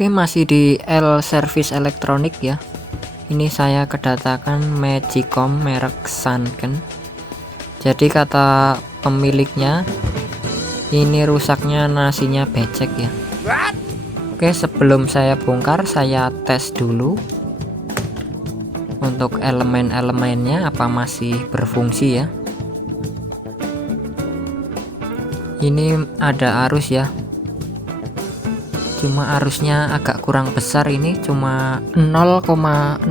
Oke, masih di L Service Elektronik ya. Ini saya kedatangan Magicom merek Sanken. Jadi kata pemiliknya, ini rusaknya nasinya becek ya. Oke, sebelum saya bongkar, saya tes dulu untuk elemen-elemennya apa masih berfungsi ya. Ini ada arus ya, cuma arusnya agak kurang besar, ini cuma 0,16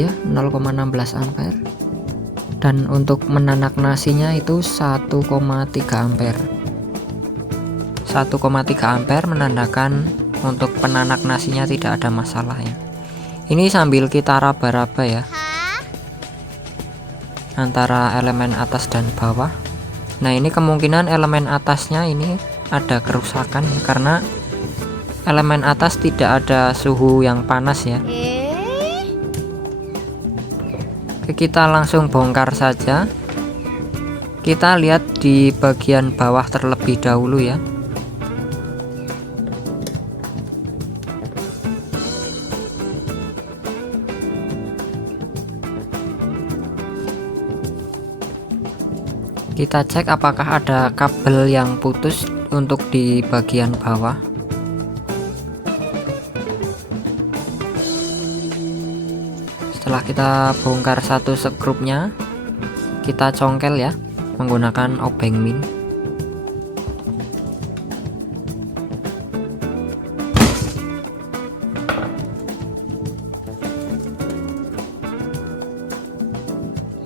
ya, 0,16 ampere. Dan untuk menanak nasinya itu 1,3 ampere. 1,3 ampere menandakan untuk penanak nasinya tidak ada masalah ya. Ini sambil kita raba-raba ya antara elemen atas dan bawah. Nah, ini kemungkinan elemen atasnya ini ada kerusakan ya, karena elemen atas tidak ada suhu yang panas ya. Oke, kita langsung bongkar saja. Kita lihat di bagian bawah terlebih dahulu ya. Kita cek apakah ada kabel yang putus untuk di bagian bawah. Setelah kita bongkar satu skrupnya, kita congkel ya menggunakan obeng min.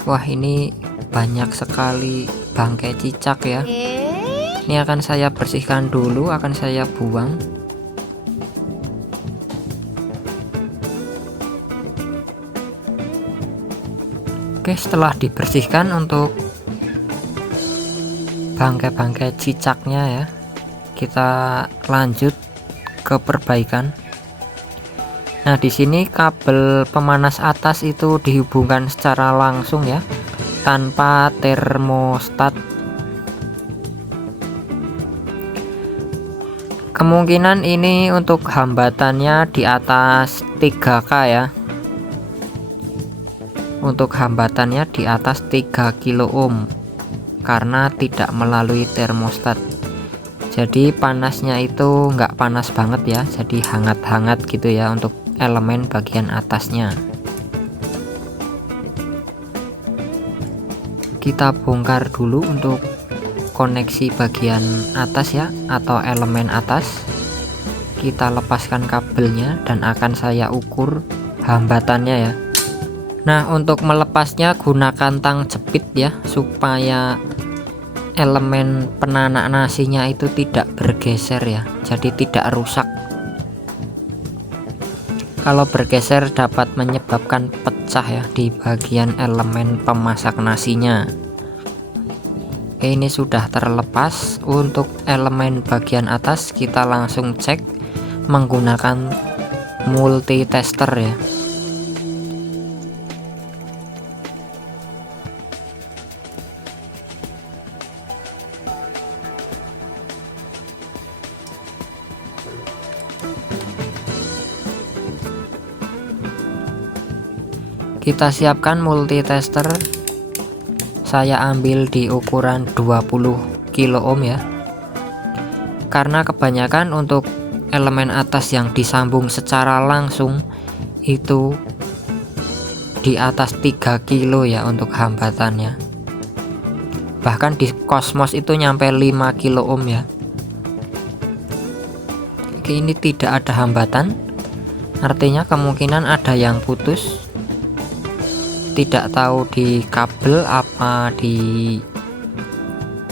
Wah, ini banyak sekali bangkai cicak ya. Ini akan saya bersihkan dulu, akan saya buang. Oke, setelah dibersihkan untuk bangkai-bangkai cicaknya ya, kita lanjut ke perbaikan. Nah, di sini kabel pemanas atas itu dihubungkan secara langsung ya, tanpa termostat. Kemungkinan ini untuk hambatannya di atas 3K ya. Untuk hambatannya di atas 3 kilo ohm karena tidak melalui termostat. Jadi panasnya itu nggak panas banget ya, jadi hangat-hangat gitu ya untuk elemen bagian atasnya. Kita bongkar dulu untuk koneksi bagian atas ya, atau elemen atas. Kita lepaskan kabelnya dan akan saya ukur hambatannya ya. Nah, untuk melepasnya gunakan tang jepit ya, supaya elemen penanak nasinya itu tidak bergeser ya, jadi tidak rusak. Kalau bergeser dapat menyebabkan pecah ya di bagian elemen pemasak nasinya. Oke, ini sudah terlepas. Untuk elemen bagian atas kita langsung cek menggunakan multitester ya. Kita siapkan multitester. Saya ambil di ukuran 20 kilo ohm ya, karena kebanyakan untuk elemen atas yang disambung secara langsung itu di atas 3 kilo ya untuk hambatannya. Bahkan di Cosmos itu nyampe 5 kilo ohm ya. Oke, ini tidak ada hambatan, artinya kemungkinan ada yang putus. Tidak tahu di kabel apa di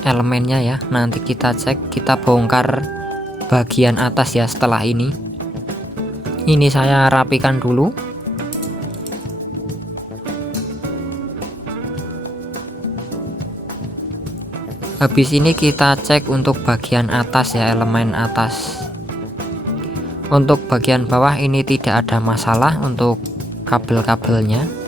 elemennya ya. Nanti kita cek, kita bongkar bagian atas ya setelah ini. Ini saya rapikan dulu. Habis ini kita cek untuk bagian atas ya, elemen atas. Untuk bagian bawah ini tidak ada masalah untuk kabel-kabelnya.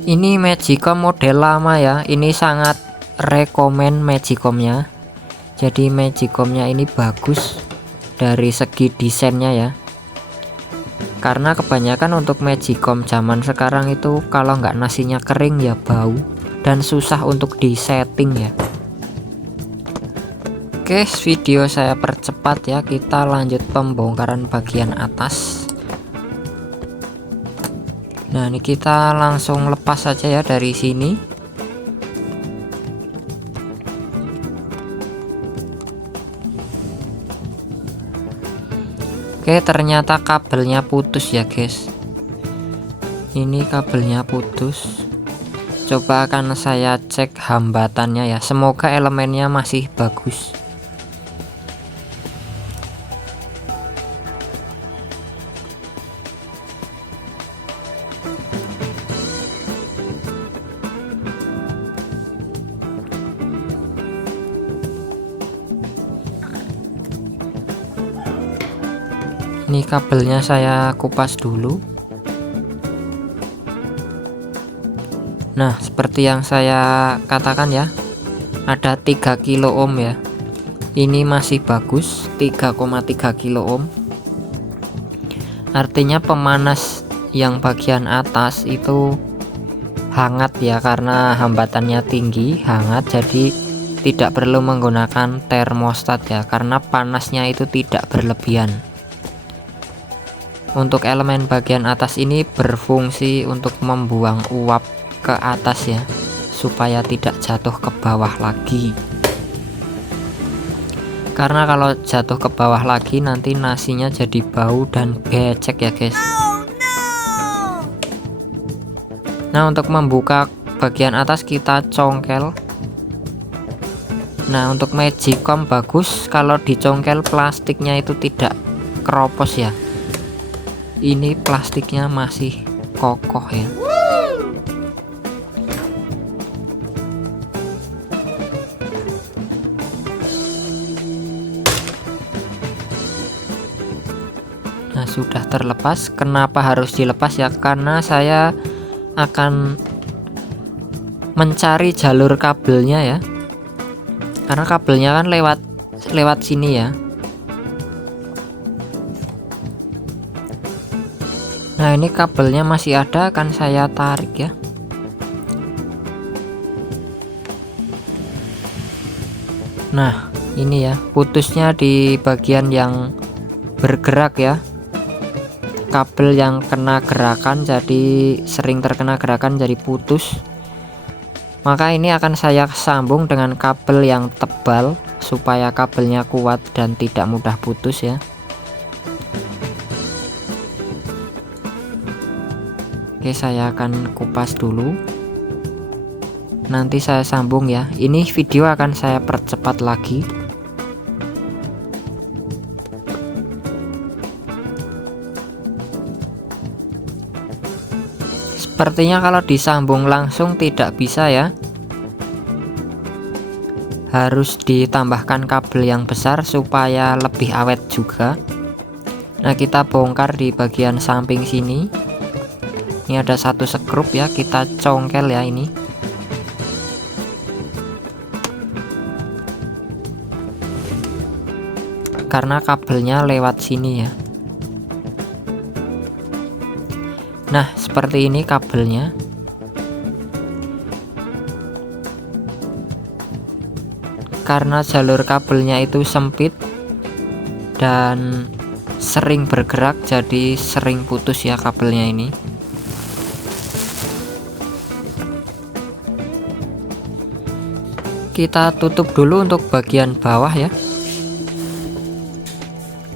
Ini Magicom model lama ya, ini sangat rekomen Magicom-nya. Jadi Magicom-nya ini bagus dari segi desainnya ya. Karena kebanyakan untuk Magicom zaman sekarang itu kalau nggak nasinya kering ya bau dan susah untuk disetting ya. Oke, video saya percepat ya. Kita lanjut pembongkaran bagian atas. Nah, ini kita langsung lepas saja ya dari sini. Oke, ternyata kabelnya putus ya guys. Ini kabelnya putus. Coba akan saya cek hambatannya ya. Semoga elemennya masih bagus. Ini kabelnya saya kupas dulu. Nah, seperti yang saya katakan ya, ada 3 kilo ohm ya. Ini masih bagus, 3,3 kilo ohm. Artinya pemanas yang bagian atas itu hangat ya, karena hambatannya tinggi, hangat, jadi tidak perlu menggunakan termostat ya, karena panasnya itu tidak berlebihan. Untuk elemen bagian atas ini berfungsi untuk membuang uap ke atas ya, supaya tidak jatuh ke bawah lagi. Karena kalau jatuh ke bawah lagi nanti nasinya jadi bau dan becek ya guys. Nah, untuk membuka bagian atas kita congkel. Nah, untuk Magicom bagus kalau dicongkel plastiknya itu tidak keropos ya. Ini plastiknya masih kokoh ya. Nah, sudah terlepas. Kenapa harus dilepas ya? Karena saya akan mencari jalur kabelnya ya. Karena kabelnya kan lewat sini ya. Nah, ini kabelnya masih ada, akan saya tarik ya. Nah, ini ya, putusnya di bagian yang bergerak ya. Kabel yang kena gerakan jadi sering terkena gerakan jadi putus. Maka ini akan saya sambung dengan kabel yang tebal supaya kabelnya kuat dan tidak mudah putus ya. Oke, saya akan kupas dulu. Nanti saya sambung ya. Ini video akan saya percepat lagi. Sepertinya kalau disambung langsung tidak bisa ya. Harus ditambahkan kabel yang besar supaya lebih awet juga. Nah, kita bongkar di bagian samping sini. Ini ada satu skrup ya, kita congkel ya ini. Karena kabelnya lewat sini ya. Nah, seperti ini kabelnya. Karena jalur kabelnya itu sempit dan sering bergerak, jadi sering putus ya kabelnya ini. Kita tutup dulu untuk bagian bawah ya.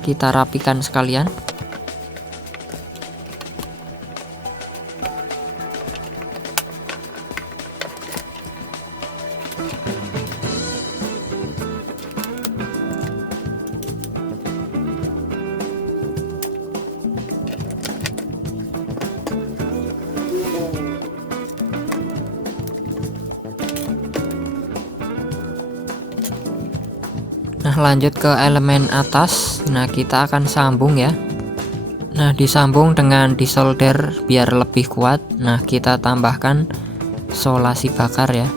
Kita rapikan sekalian. Nah, lanjut ke elemen atas. Nah, kita akan sambung ya. Nah, disambung dengan disolder biar lebih kuat. Nah, kita tambahkan solasi bakar ya.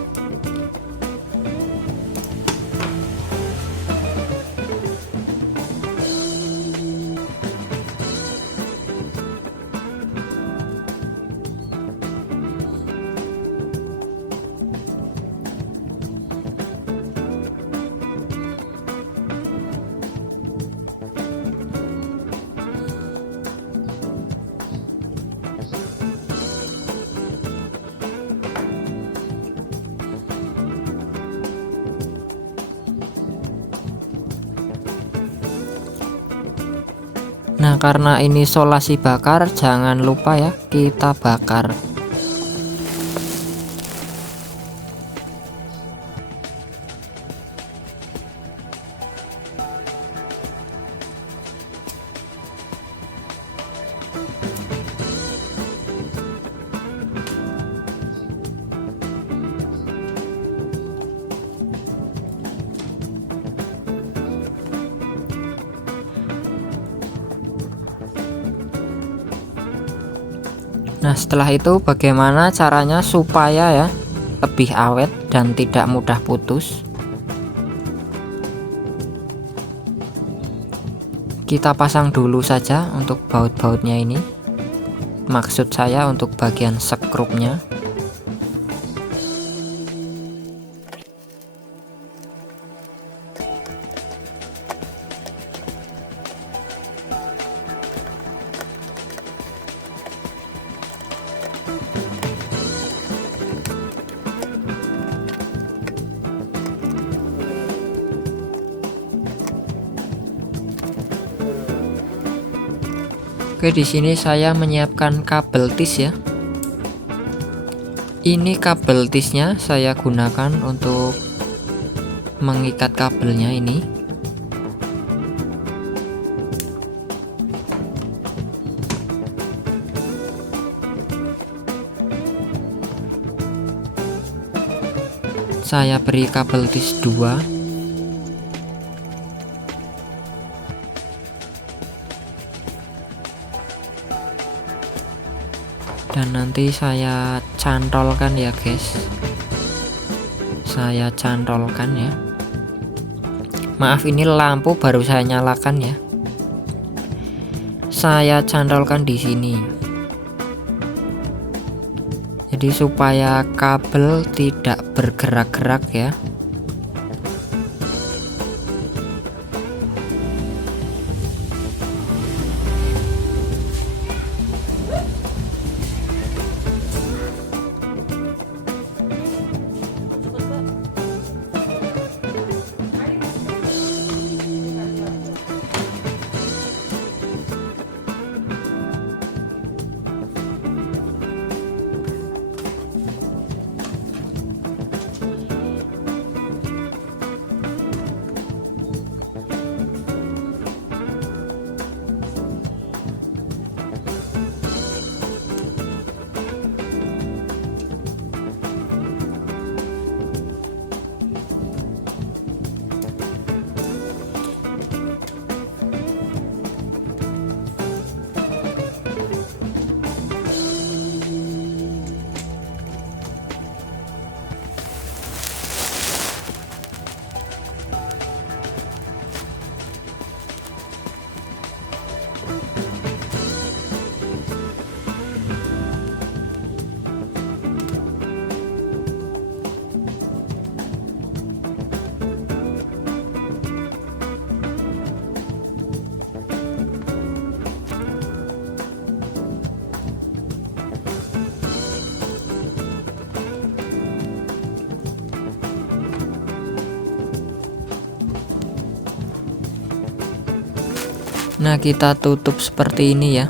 Nah, karena ini solasi bakar, jangan lupa ya kita bakar. Nah, setelah itu bagaimana caranya supaya ya lebih awet dan tidak mudah putus? Kita pasang dulu saja untuk baut-bautnya ini. Maksud saya untuk bagian sekrupnya. Oke, di sini saya menyiapkan kabel tis ya. Ini kabel tisnya saya gunakan untuk mengikat kabelnya ini. Saya beri kabel tis 2. Dan nanti saya cantolkan ya guys, saya cantolkan ya. Maaf, ini lampu baru saya nyalakan ya. Saya cantolkan di sini. Jadi supaya kabel tidak bergerak-gerak ya. Nah, kita tutup seperti ini ya.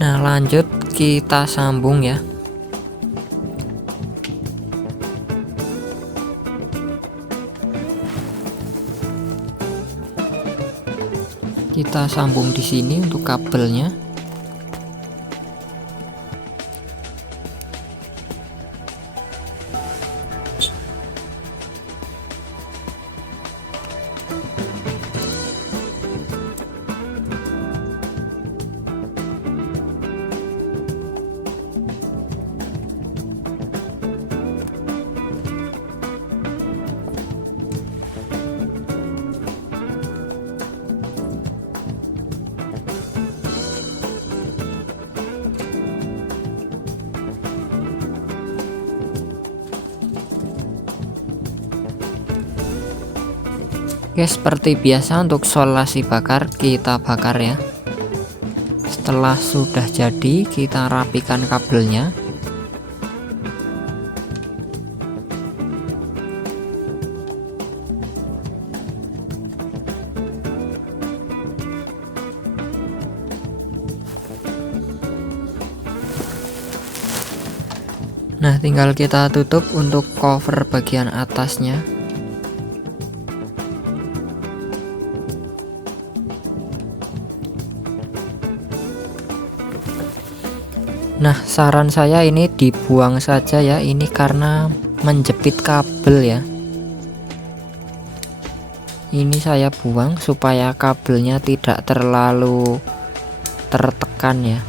Nah, lanjut kita sambung ya. Kita sambung di sini untuk kabelnya. Oke, seperti biasa untuk solasi bakar kita bakar ya. Setelah sudah jadi, kita rapikan kabelnya. Nah, tinggal kita tutup untuk cover bagian atasnya. Nah, saran saya ini dibuang saja ya, ini karena menjepit kabel ya. Ini saya buang supaya kabelnya tidak terlalu tertekan ya.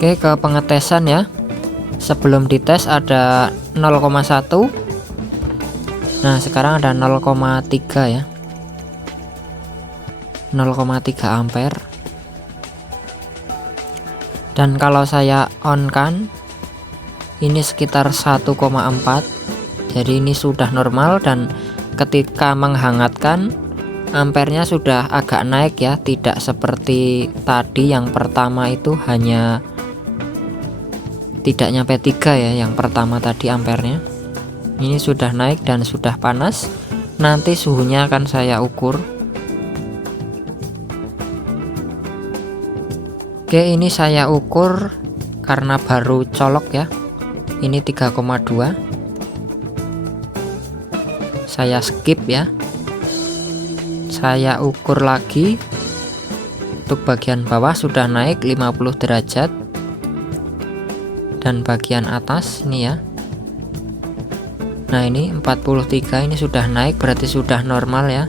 Oke, ke pengetesan ya. Sebelum dites ada 0,1. Nah, sekarang ada 0,3 ya. 0,3 ampere. Dan kalau saya on kan, ini sekitar 1,4. Jadi ini sudah normal, dan ketika menghangatkan ampernya sudah agak naik ya, tidak seperti tadi yang pertama itu hanya tidak nyampe 3 ya, yang pertama tadi ampernya. Ini sudah naik dan sudah panas. Nanti suhunya akan saya ukur. Oke, ini saya ukur karena baru colok ya. Ini 3,2. Saya skip ya. Saya ukur lagi. Untuk bagian bawah sudah naik 50 derajat. Dan bagian atas ini ya. Nah, ini 43, ini sudah naik, berarti sudah normal ya.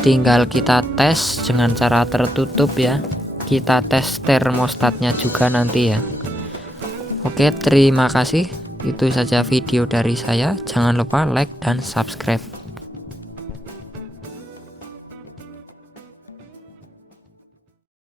Tinggal kita tes dengan cara tertutup ya. Kita tes termostatnya juga nanti ya. Oke, terima kasih. Itu saja video dari saya. Jangan lupa like dan subscribe.